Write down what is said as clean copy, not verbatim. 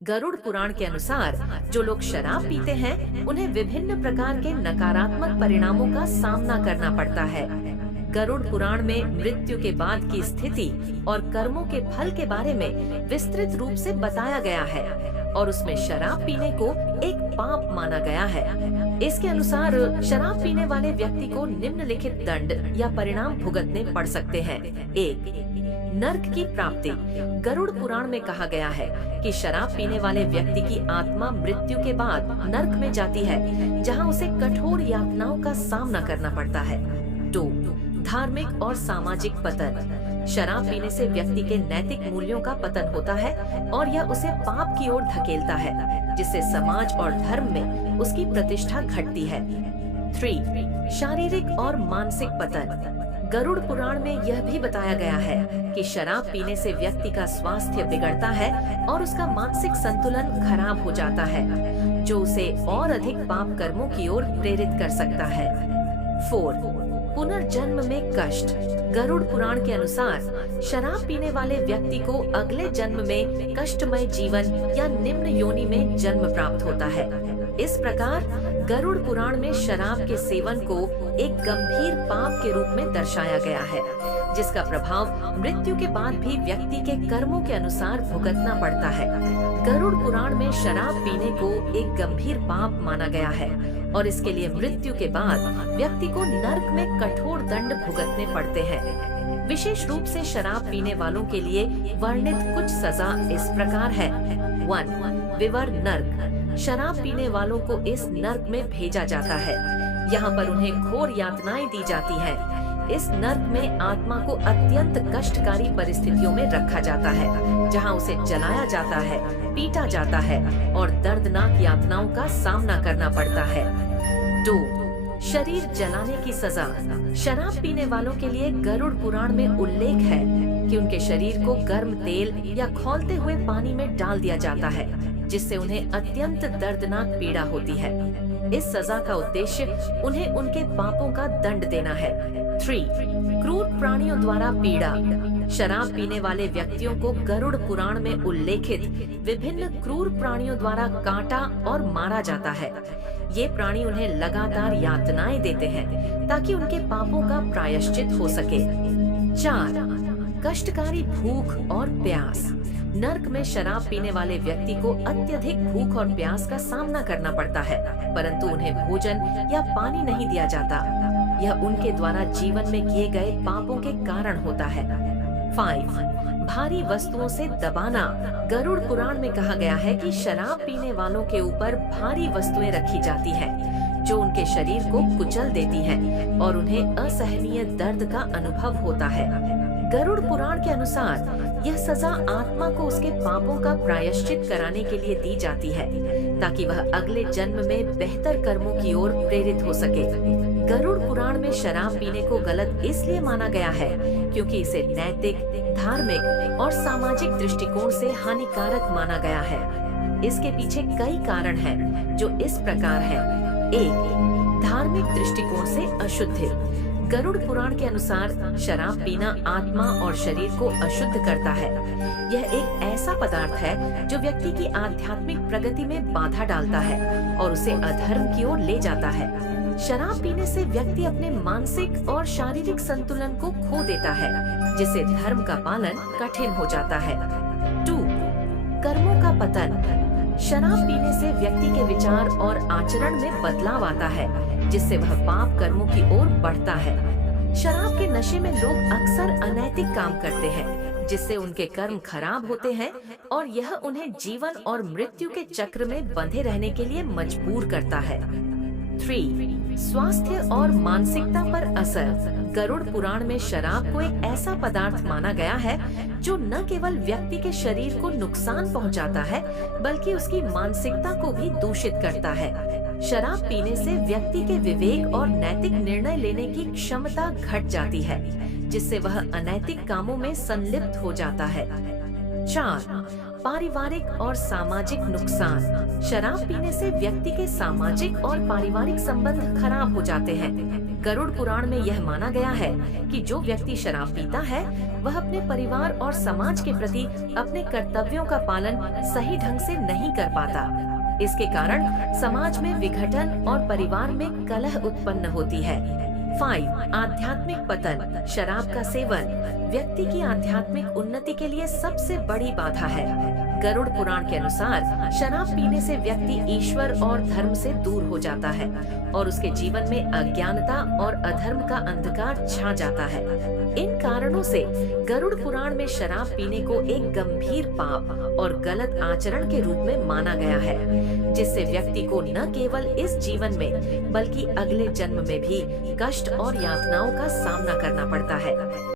गरुड़ पुराण के अनुसार जो लोग शराब पीते हैं उन्हें विभिन्न प्रकार के नकारात्मक परिणामों का सामना करना पड़ता है। गरुड़ पुराण में मृत्यु के बाद की स्थिति और कर्मों के फल के बारे में विस्तृत रूप से बताया गया है और उसमें शराब पीने को एक पाप माना गया है। इसके अनुसार शराब पीने वाले व्यक्ति को निम्नलिखित दंड या परिणाम भुगतने पड़ सकते हैं। 1. नर्क की प्राप्ति। गरुड़ पुराण में कहा गया है कि शराब पीने वाले व्यक्ति की आत्मा मृत्यु के बाद नर्क में जाती है, जहां उसे कठोर यातनाओं का सामना करना पड़ता है। 2. धार्मिक और सामाजिक पतन। शराब पीने से व्यक्ति के नैतिक मूल्यों का पतन होता है और यह उसे पाप की ओर धकेलता है, जिससे समाज और धर्म में उसकी प्रतिष्ठा घटती है। 3. शारीरिक और मानसिक पतन। गरुड़ पुराण में यह भी बताया गया है कि शराब पीने से व्यक्ति का स्वास्थ्य बिगड़ता है और उसका मानसिक संतुलन खराब हो जाता है, जो उसे और अधिक पाप कर्मों की ओर प्रेरित कर सकता है। 4. पुनर्जन्म में कष्ट। गरुड़ पुराण के अनुसार शराब पीने वाले व्यक्ति को अगले जन्म में कष्टमय जीवन या निम्न योनि में जन्म प्राप्त होता है। इस प्रकार गरुड़ पुराण में शराब के सेवन को एक गंभीर पाप के रूप में दर्शाया गया है, जिसका प्रभाव मृत्यु के बाद भी व्यक्ति के कर्मों के अनुसार भुगतना पड़ता है। गरुड़ पुराण में शराब पीने को एक गंभीर पाप माना गया है और इसके लिए मृत्यु के बाद व्यक्ति को नर्क में कठोर दंड भुगतने पड़ते हैं। विशेष रूप से शराब पीने वालों के लिए वर्णित कुछ सजा इस प्रकार है। 1. विवर नर्क। शराब पीने वालों को इस नर्क में भेजा जाता है। यहाँ पर उन्हें घोर यातनाएं दी जाती हैं। इस नर्क में आत्मा को अत्यंत कष्टकारी परिस्थितियों में रखा जाता है, जहाँ उसे जलाया जाता है, पीटा जाता है और दर्दनाक यातनाओं का सामना करना पड़ता है। 2. शरीर जलाने की सजा। शराब पीने वालों के लिए गरुड़ पुराण में उल्लेख है कि उनके शरीर को गर्म तेल या खौलते हुए पानी में डाल दिया जाता है, जिससे उन्हें अत्यंत दर्दनाक पीड़ा होती है। इस सजा का उद्देश्य उन्हें उनके पापों का दंड देना है। 3. क्रूर प्राणियों द्वारा पीड़ा। शराब पीने वाले व्यक्तियों को गरुड़ पुराण में उल्लेखित विभिन्न क्रूर प्राणियों द्वारा काटा और मारा जाता है। ये प्राणी उन्हें लगातार यातनाएं देते हैं ताकि उनके पापों का प्रायश्चित हो सके। 4. कष्टकारी भूख और प्यास। नर्क में शराब पीने वाले व्यक्ति को अत्यधिक भूख और प्यास का सामना करना पड़ता है, परंतु उन्हें भोजन या पानी नहीं दिया जाता। यह उनके द्वारा जीवन में किए गए पापों के कारण होता है। 5. भारी वस्तुओं से दबाना। गरुड़ पुराण में कहा गया है कि शराब पीने वालों के ऊपर भारी वस्तुएं रखी जाती हैं, जो उनके शरीर को कुचल देती हैं और उन्हें असहनीय दर्द का अनुभव होता है। गरुड़ पुराण के अनुसार यह सजा आत्मा को उसके पापों का प्रायश्चित कराने के लिए दी जाती है, ताकि वह अगले जन्म में बेहतर कर्मों की ओर प्रेरित हो सके। गरुड़ पुराण में शराब पीने को गलत इसलिए माना गया है क्योंकि इसे नैतिक, धार्मिक और सामाजिक दृष्टिकोण से हानिकारक माना गया है। इसके पीछे कई कारण हैं, जो इस प्रकार हैं। 1. धार्मिक दृष्टिकोण से अशुद्ध। गरुड़ पुराण के अनुसार शराब पीना आत्मा और शरीर को अशुद्ध करता है। यह एक ऐसा पदार्थ है जो व्यक्ति की आध्यात्मिक प्रगति में बाधा डालता है और उसे अधर्म की ओर ले जाता है। शराब पीने से व्यक्ति अपने मानसिक और शारीरिक संतुलन को खो देता है, जिससे धर्म का पालन कठिन हो जाता है। 2. कर्मों का पतन। शराब पीने से व्यक्ति के विचार और आचरण में बदलाव आता है, जिससे वह पाप कर्मों की ओर बढ़ता है। शराब के नशे में लोग अक्सर अनैतिक काम करते हैं, जिससे उनके कर्म खराब होते हैं और यह उन्हें जीवन और मृत्यु के चक्र में बंधे रहने के लिए मजबूर करता है। 3. स्वास्थ्य और मानसिकता पर असर। गरुड़ पुराण में शराब को एक ऐसा पदार्थ माना गया है जो न केवल व्यक्ति के शरीर को नुकसान पहुंचाता है, बल्कि उसकी मानसिकता को भी दूषित करता है। शराब पीने से व्यक्ति के विवेक और नैतिक निर्णय लेने की क्षमता घट जाती है, जिससे वह अनैतिक कामों में संलिप्त हो जाता है। 4. पारिवारिक और सामाजिक नुकसान। शराब पीने से व्यक्ति के सामाजिक और पारिवारिक संबंध खराब हो जाते हैं। गरुड़ पुराण में यह माना गया है कि जो व्यक्ति शराब पीता है वह अपने परिवार और समाज के प्रति अपने कर्तव्यों का पालन सही ढंग से नहीं कर पाता। इसके कारण समाज में विघटन और परिवार में कलह उत्पन्न होती है। 5. आध्यात्मिक पतन। शराब का सेवन व्यक्ति की आध्यात्मिक उन्नति के लिए सबसे बड़ी बाधा है। गरुड़ पुराण के अनुसार शराब पीने से व्यक्ति ईश्वर और धर्म से दूर हो जाता है और उसके जीवन में अज्ञानता और अधर्म का अंधकार छा जाता है। इन कारणों से गरुड़ पुराण में शराब पीने को एक गंभीर पाप और गलत आचरण के रूप में माना गया है, जिससे व्यक्ति को न केवल इस जीवन में बल्कि अगले जन्म में भी कष्ट और यातनाओं का सामना करना पड़ता है।